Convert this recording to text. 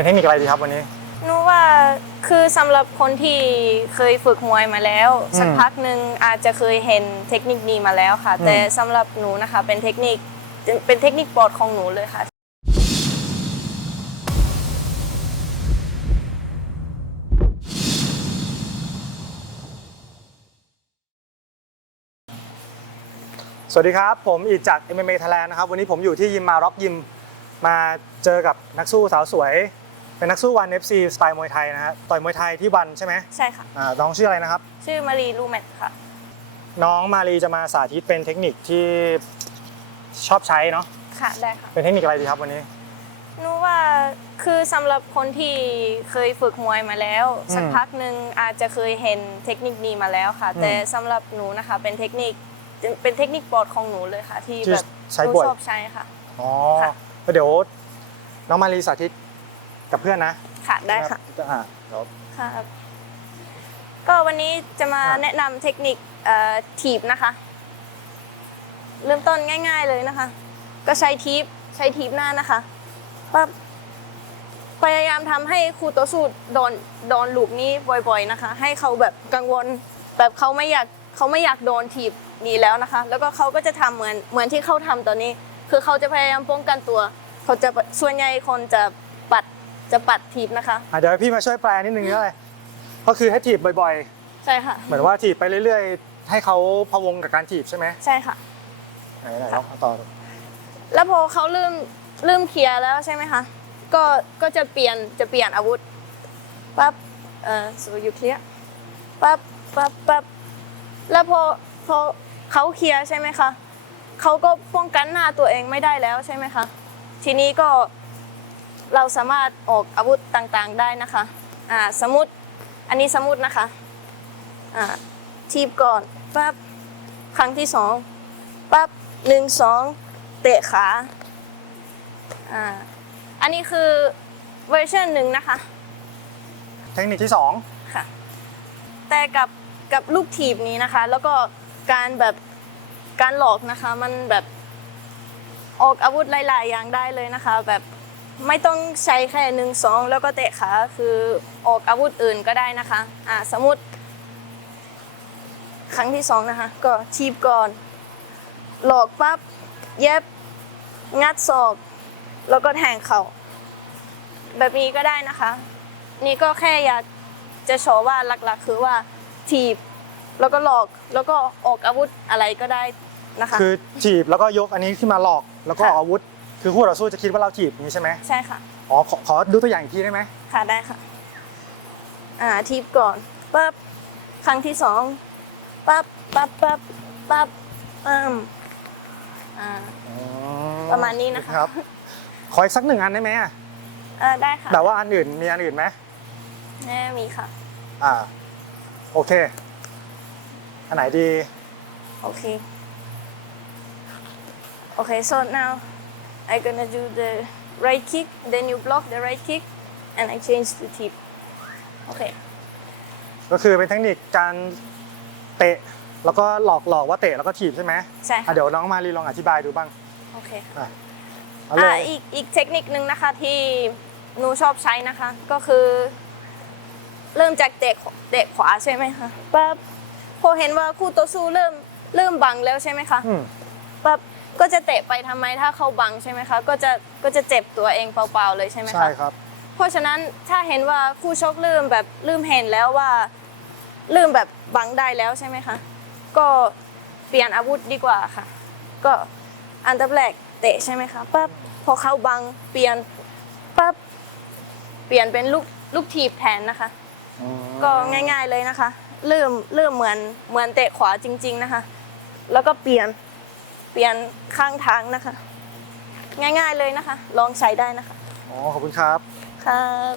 เป็นเทคนิคอะไรดีครับวันนี้ หนูว่าคือสำหรับคนที่เคยฝึกมวยมาแล้ว อืมสักพักหนึ่งอาจจะเคยเห็นเทคนิคนี้มาแล้วค่ะ อืม แต่สำหรับหนูนะคะ เป็นเทคนิคเป็นเทคนิคโปรดของหนูเลยค่ะ สวัสดีครับ ผมอีกจาก MMA Thailand นะครับ วันนี้ผมอยู่ที่ยิมมาร็อกยิม มาเจอกับนักสู้สาวสวย เป็นนักสู้วัน FC สไตล์มวยไทยนะฮะต่อยมวยไทยที่วันใช่ไหมใช่ค่ะ อ่าน้องชื่ออะไรนะครับ ชื่อมารีลูแมทค่ะ น้องมารีจะมาสาธิตเป็นเทคนิคที่ชอบใช้เนาะค่ะ ได้ค่ะ เป็นเทคนิคอะไรดีครับวันนี้ หนูว่าคือสำหรับคนที่เคยฝึกมวยมาแล้ว อืมสักพักหนึ่งอาจจะเคยเห็นเทคนิคนี้มาแล้วค่ะ อืมแต่สำหรับหนูนะคะเป็นเทคนิคเป็นเทคนิคโปรดของหนูเลยค่ะ ที่ที่แบบใช้หนูบ่อย ชอบใช้ค่ะ อ๋อค่ะ แล้วเดี๋ยวน้องมารีสาธิต กับเพื่อนนะค่ะได้ค่ะอ่าเดี๋ยวครับก็วันนี้จะมาครับแนะนำเทคนิคเอ่อถีบนะคะ เริ่มต้นง่าย ๆเลยนะคะ ก็ใช้ทีบใช้ทีบหน้านะคะปั๊บพยายามทำให้ครูโตวสูดโดนโดนลูกนี้บ่อยๆนะคะ ให้เขาแบบกังวลแบบเขาไม่อยากเขาไม่อยากโดนถีบนี้แล้วนะคะ แล้วก็เขาก็จะทำเหมือนเหมือนที่เขาทำตอนนี้ คือเขาจะพยายามป้องกันตัว เขาจะส่วนใหญ่คนจะปัด จะปัดถีบนะคะ อะเดี๋ยวพี่มาช่วยแปลนิดนึงก็ได้ก็คือให้ถีบบ่อยใช่ค่ะ ๆ เหมือนว่าถีบไปเรื่อยๆ ให้เขาพะวงกับการถีบใช่ไหมใช่ค่ะ ไหนไหนลองเอาต่อแล้วพอเขาเริ่มเริ่มเคลียร์แล้วใช่ไหมคะ ก็ก็จะเปลี่ยนจะเปลี่ยนอาวุธปั๊บเอ่อ so you clear ปั๊บปั๊บปั๊บแล้วพอพอเขาเคลียร์ใช่ไหมคะเขาก็ป้องกันหน้าตัวเองไม่ได้แล้วใช่ไหมคะ ทีนี้ก็ เราสามารถออกอาวุธต่างๆได้นะคะอ่าสมมติอันนี้สมมตินะคะอ่าทีบก่อนปั๊บครั้งที่สองปั๊บหนึ่งสองเตะขาอ่าอันนี้คือเวอร์ชันหนึ่งนะคะ เทคนิคที่สองค่ะ แต่กับกับลูกถีบนี้นะคะ แล้วก็การแบบการหลอกนะคะ มันแบบออกอาวุธหลายๆอย่างได้เลยนะคะ แบบ ไม่ต้องใช้แค่หนึ่งสองแล้วก็เตะขาคือออกอาวุธอื่นก็ได้นะคะอ่าสมมติครั้งที่สองนะคะ ก็ทีบก่อน หลอกปั๊บเย็บ งัดศอก แล้วก็แทงเข่าแบบนี้ก็ได้นะคะ นี่ก็แค่อยากจะโชว์ว่าหลักๆ คือว่าถีบแล้วก็หลอกแล้วก็ออกอาวุธอะไรก็ได้นะคะ คือถีบแล้วก็ยกอันนี้ขึ้นมาหลอกแล้วก็ค่ะออกอาวุธ คือคู่ต่อสู้จะคิดว่าเราถีบอย่างนี้ใช่ไหมใช่ค่ะ อ๋อขอขอดูตัวอย่างอีกทีได้ไหมค่ะได้ค่ะ อ่าทีบก่อนปั๊บครั้งที่สองปั๊บปั๊บปั๊บปั๊บปั๊มอ่า อ๋อประมาณนี้นะคะ รับขออีกสักหนึ่งอันได้ไหมอะเออได้ค่ะแบบว่าอันอื่นมีอันอื่นไหมแน่มีค่ะ อ่า โอเค อันไหนดีโอเค Okay, so now I'm gonna do the right kick, then you block the right kick, and I change to tip. Okay. ก็คือเป็นเทคนิคการเตะแล้วก็หลอกหลอกว่าเตะแล้วก็ถีบใช่ไหมใช่อะค่ะเดี๋ยวน้องมารีลองอธิบายดูบ้างโอเค อะเอาเลอ่ายอีกอีกเทคนิคนึงนะคะที่หนูชอบใช้นะคะ ก็คือ เริ่มจากเตะขวเตะขวาใช่ไหมคะปั๊บพอเห็นว่าคู่ต่อสู้เริ่มเริ่มบังแล้วใช่ไหมคะอืมปั๊บ ก็จะเตะไปทำไมถ้าเขาบังใช่ไหมคะ ก็จะก็จะเจ็บตัวเองเปล่าๆเลยใช่ไหมใช่คะครับ เพราะฉะนั้นถ้าเห็นว่าคู่ชกเริ่มแบบเริ่มเห็นแล้วว่าเริ่มแบบบังได้แล้วใช่ไหมคะ ก็เปลี่ยนอาวุธดีกว่าค่ะ ก็อันดับแรกเตะใช่ไหมคะปั๊บพอเข้าบังเปลี่ยนปั๊บเปลี่ยนเป็นลูกลูกทีบแทนนะคะ ก็ง่าย ๆเลยนะคะ เริ่มเริ่มเหมือนเหมือนเตะขวาจริง ๆนะคะ แล้วก็เปลี่ยน เปลี่ยนข้างทางนะคะ ง่ายๆเลยนะคะ ลองใช้ได้นะคะ อ๋อ ขอบคุณครับ ครับ